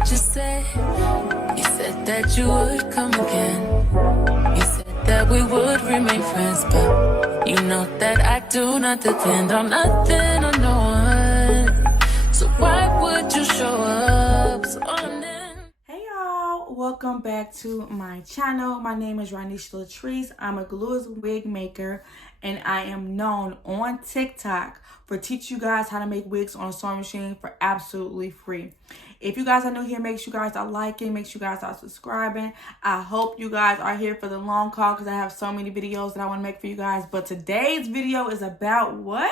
what you said. You said that you would come again. You said that we would remain friends, but you know that I do not depend on nothing or no one. So why would you show up so unending? Hey y'all, welcome back to my channel. My name is Ranisha Latrice. I'm a glueless wig maker, and I am known on TikTok for teaching you guys how to make wigs on a sewing machine for absolutely free. If you guys are new here, make sure you guys are liking, make sure you guys are subscribing. I hope you guys are here for the long call because I have so many videos that I want to make for you guys. But today's video is about what?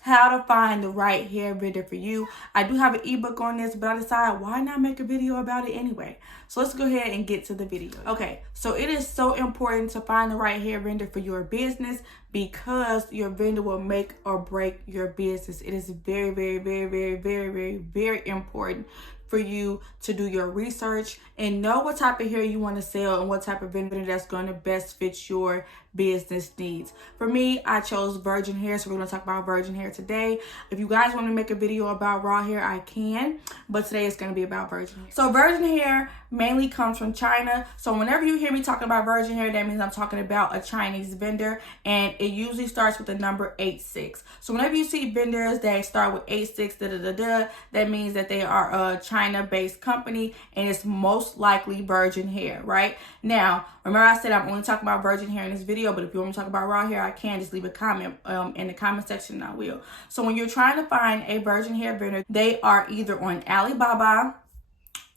How to find the right hair vendor for you. I do have an ebook on this, but I decided why not make a video about it anyway. So let's go ahead and get to the video. Okay, so it is so important to find the right hair vendor for your business because your vendor will make or break your business. It is very, very, very, very, very, very, very important for you to do your research and know what type of hair you want to sell and what type of vendor that's going to best fit your business needs. For me, I chose virgin hair, so we're going to talk about virgin hair today. If you guys want to make a video about raw hair, I can, but today it's going to be about virgin hair. So virgin hair mainly comes from China. So whenever you hear me talking about virgin hair, that means I'm talking about a Chinese vendor, and it usually starts with the number 86. So whenever you see vendors that start with 86, that means that they are a China-based company, and it's most likely virgin hair, right? Now, remember I said I'm only talking about virgin hair in this video, but if you want me to talk about raw hair, I can. Just leave a comment in the comment section and I will. So when you're trying to find a virgin hair vendor, they are either on Alibaba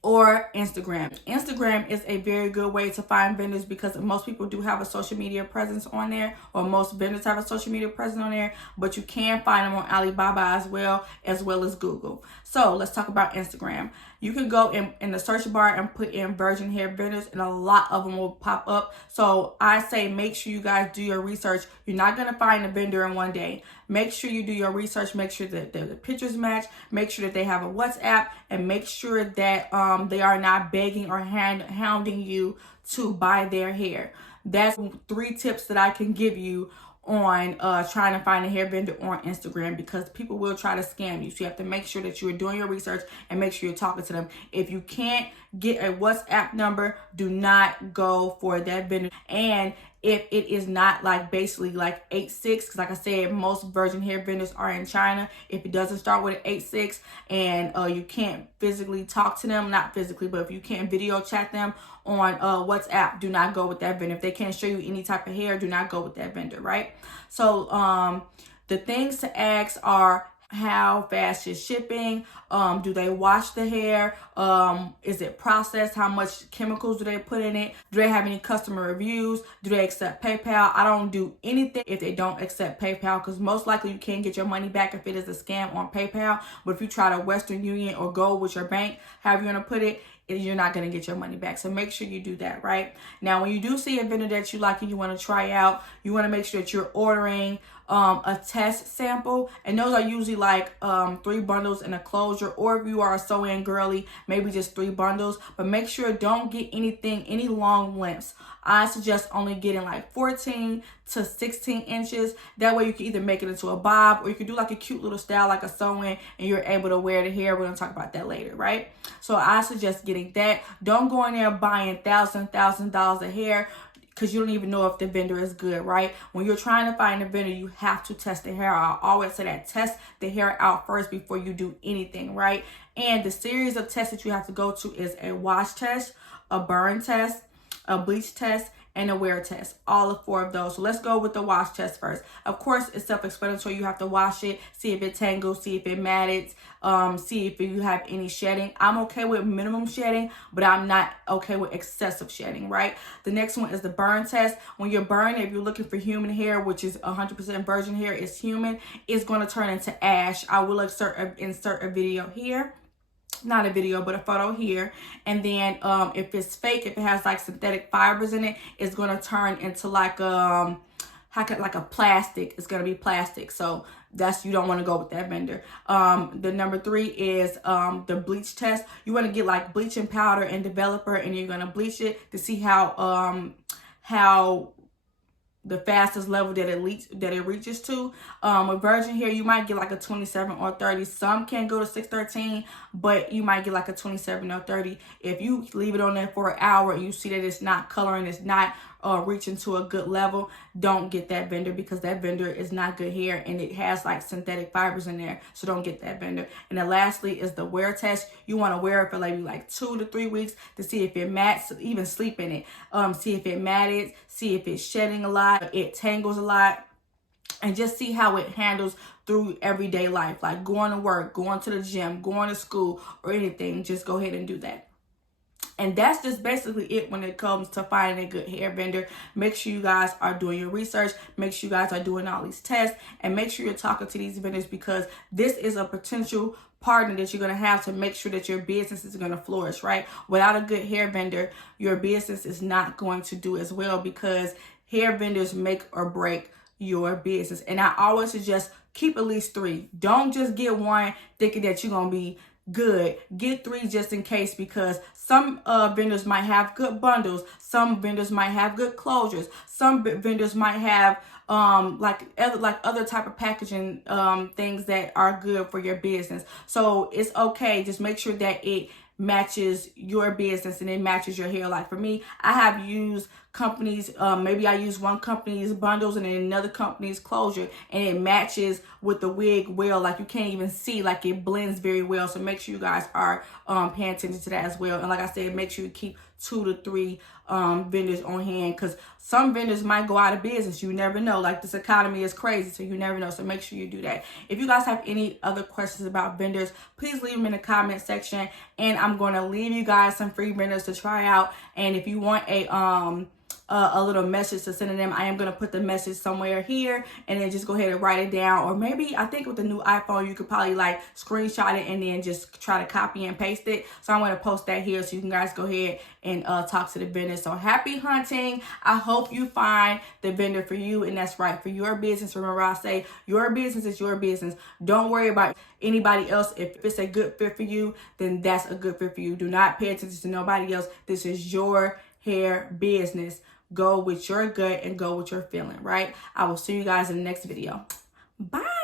or Instagram. Instagram is a very good way to find vendors because most people do have a social media presence on there, or most vendors have a social media presence on there, but you can find them on Alibaba as well as Google. So let's talk about Instagram. You can go in the search bar and put in virgin hair vendors, and a lot of them will pop up. So I say make sure you guys do your research. You're not going to find a vendor in one day. Make sure you do your research. Make sure that the pictures match. Make sure that they have a WhatsApp, and make sure that they are not begging or hounding you to buy their hair. That's 3 tips that I can give you on trying to find a hair vendor on Instagram, because people will try to scam you. So you have to make sure that you're doing your research and make sure you're talking to them. If you can't get a WhatsApp number, do not go for that vendor. And if it is not like basically like 86, because like I said, most virgin hair vendors are in China. If it doesn't start with an 86 and you can't physically talk to them, not physically, but if you can't video chat them on WhatsApp, do not go with that vendor. If they can't show you any type of hair, do not go with that vendor, right? So the things to ask are, how fast is shipping? Do they wash the hair? Is it processed? How much chemicals do they put in it? Do they have any customer reviews? Do they accept PayPal? I don't do anything if they don't accept PayPal, because most likely you can't get your money back if it is a scam on PayPal. But if you try to Western Union or go with your bank, however you want to put it, you're not going to get your money back. So make sure you do that, right? Now, when you do see a vendor that you like and you want to try out, you want to make sure that you're ordering a test sample, and those are usually like 3 bundles and a closure, or if you are a sew-in girly, maybe just 3 bundles. But make sure don't get any long lengths. I suggest only getting like 14 to 16 inches. That way you can either make it into a bob, or you can do like a cute little style like a sew-in, and you're able to wear the hair. We're going to talk about that later, right? So I suggest getting that. Don't go in there buying $1,000 of hair, because you don't even know if the vendor is good, right? When you're trying to find a vendor, you have to test the hair out. I always say that, test the hair out first before you do anything, right? And the series of tests that you have to go to is a wash test, a burn test, a bleach test, and a wear test. All 4 of those. So let's go with the wash test first. Of course, it's self-explanatory. You have to wash it, see if it tangles, see if it matted, see if you have any shedding. I'm okay with minimum shedding, but I'm not okay with excessive shedding, right? The next one is the burn test. When you're burning, if you're looking for human hair, which is 100% virgin hair, is human, it's going to turn into ash. I will insert a video here. Not a video, but a photo here. And then if it's fake, if it has like synthetic fibers in it, it's going to turn into like a plastic. It's going to be plastic. So you don't want to go with that vendor. The number 3 is the bleach test. You want to get like bleaching powder and developer, and you're going to bleach it to see how the fastest level that it reaches to. With virgin hair, you might get like a 27 or 30. Some can go to 613, but you might get like a 27 or 30. If you leave it on there for an hour and you see that it's not coloring, it's not reaching to a good level, don't get that vendor, because that vendor is not good hair and it has like synthetic fibers in there. So don't get that vendor. And then lastly is the wear test. You want to wear it for maybe like 2 to 3 weeks to see if it mats, even sleep in it. See if it matted, see if it's shedding a lot, it tangles a lot, and just see how it handles through everyday life, like going to work, going to the gym, going to school, or anything. Just go ahead and do that. And that's just basically it when it comes to finding a good hair vendor. Make sure you guys are doing your research. Make sure you guys are doing all these tests. And make sure you're talking to these vendors, because this is a potential partner that you're going to have to make sure that your business is going to flourish, right? Without a good hair vendor, your business is not going to do as well, because hair vendors make or break your business. And I always suggest keep at least 3. Don't just get one thinking that you're going to be good. Get 3 just in case, because some vendors might have good bundles, some vendors might have good closures, some vendors might have like other type of packaging things that are good for your business. So it's okay, just make sure that it matches your business and it matches your hair. Like for me, I have used companies, maybe I use one company's bundles and then another company's closure, and it matches with the wig well. Like you can't even see, like it blends very well. So make sure you guys are paying attention to that as well. And like I said, make sure you keep 2 to 3 vendors on hand, because some vendors might go out of business. You never know. Like this economy is crazy, so you never know. So make sure you do that. If you guys have any other questions about vendors, please leave them in the comment section, and I'm going to leave you guys some free vendors to try out. And if you want a little message to send to them, I am going to put the message somewhere here, and then just go ahead and write it down. Or maybe I think with the new iPhone, you could probably like screenshot it and then just try to copy and paste it. So I'm going to post that here so you can guys go ahead and talk to the vendor. So happy hunting. I hope you find the vendor for you and that's right for your business. Remember, I say your business is your business. Don't worry about anybody else. If it's a good fit for you, then that's a good fit for you. Do not pay attention to nobody else. This is your hair business. Go with your gut and go with your feeling, right? I will see you guys in the next video. Bye.